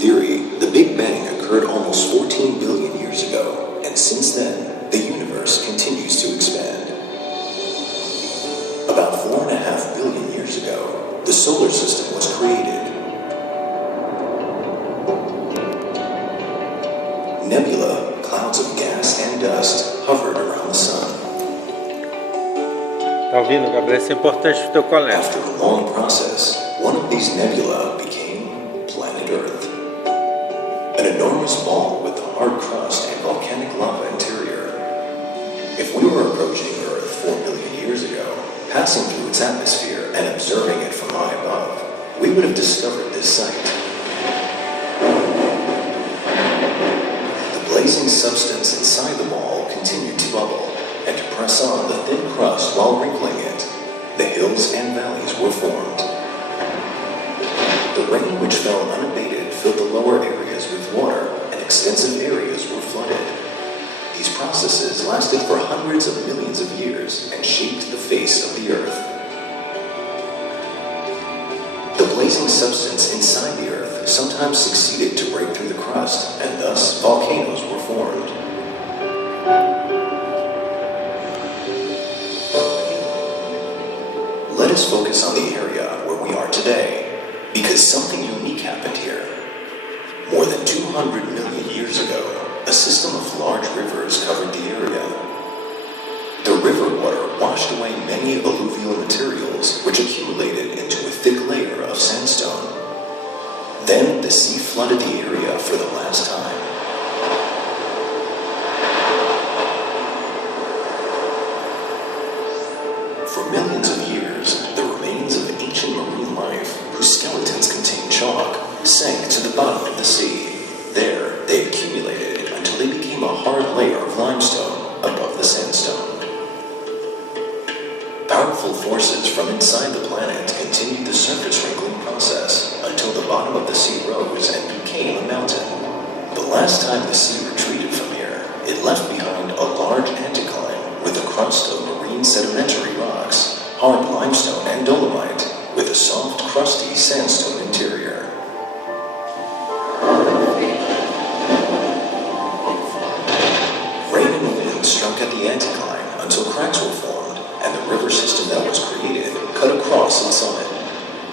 theory, the Big Bang occurred almost 14 billion years ago, and since then, the universe continues to expand. About 4.5 billion years ago, the solar system was created. Nebula, clouds of gas and dust, hovered around the sun. Tá ouvindo, Gabriel? Isso é importante para o teu colega. After a long process, one of these nebula became planet Earth. An enormous ball with a hard crust and volcanic lava interior. If we were approaching Earth 4 billion years ago, passing through its atmosphere and observing it from high above, we would have discovered this sight. The blazing substance inside the ball continued to bubble and to press on the thin crust while wrinkling it. The hills and valleys were formed. The rain which fell unabated filled the lower areas with water, and extensive areas were flooded. These processes lasted for hundreds of millions of years and shaped the face of the Earth. The blazing substance inside the Earth sometimes succeeded to break through the crust, and thus volcanoes were formed. Let us focus on the area where we are today, because something unique happened here. More than 200 million years ago, a system of large rivers covered the area. The river water washed away many alluvial materials which accumulated into a thick layer of sandstone. Then the sea flooded the area for the last time. For millions of years, the remains of ancient marine life, whose skeletons contained chalk, sank to the bottom of the sea. There, they accumulated until they became a hard layer of limestone above the sandstone. Powerful forces from inside the planet continued the surface wrinkling process until the bottom of the sea rose and became a mountain. The last time the sea retreated from here, it left behind a large anticline with a crust of marine sedimentary rocks, hard limestone and dolomite, with a soft, crusty sandstone interior. Rain and wind struck at the anticline until cracks were formed, and the river system that was created cut across its summit.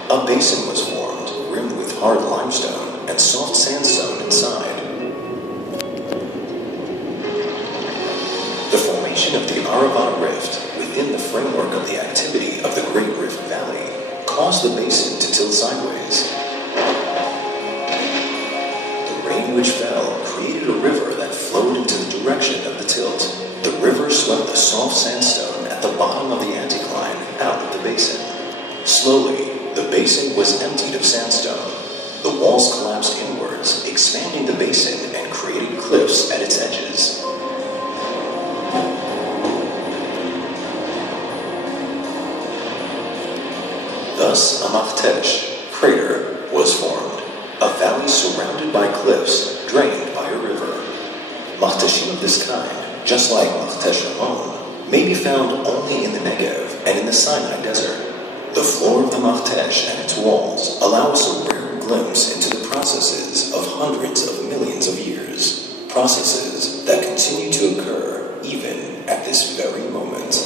A basin was formed, rimmed with hard limestone and soft sandstone inside. The formation of the Aravana Rift within the framework of the activity of the Great Rift Valley caused the basin to tilt sideways. The rain which fell created a river that flowed into the direction of the tilt. The river swept the soft sandstone at the bottom of the anticline out of the basin. Slowly, the basin was emptied of sandstone. The walls collapsed inwards, expanding the basin and creating cliffs at its edges. Thus, a Makhtesh, crater, was formed, a valley surrounded by cliffs, drained by a river. Makhteshim of this kind, just like Makhtesh alone, may be found only in the Negev and in the Sinai desert. The floor of the Makhtesh and its walls allow us a rare glimpse into the processes of hundreds of millions of years, processes that continue to occur even at this very moment.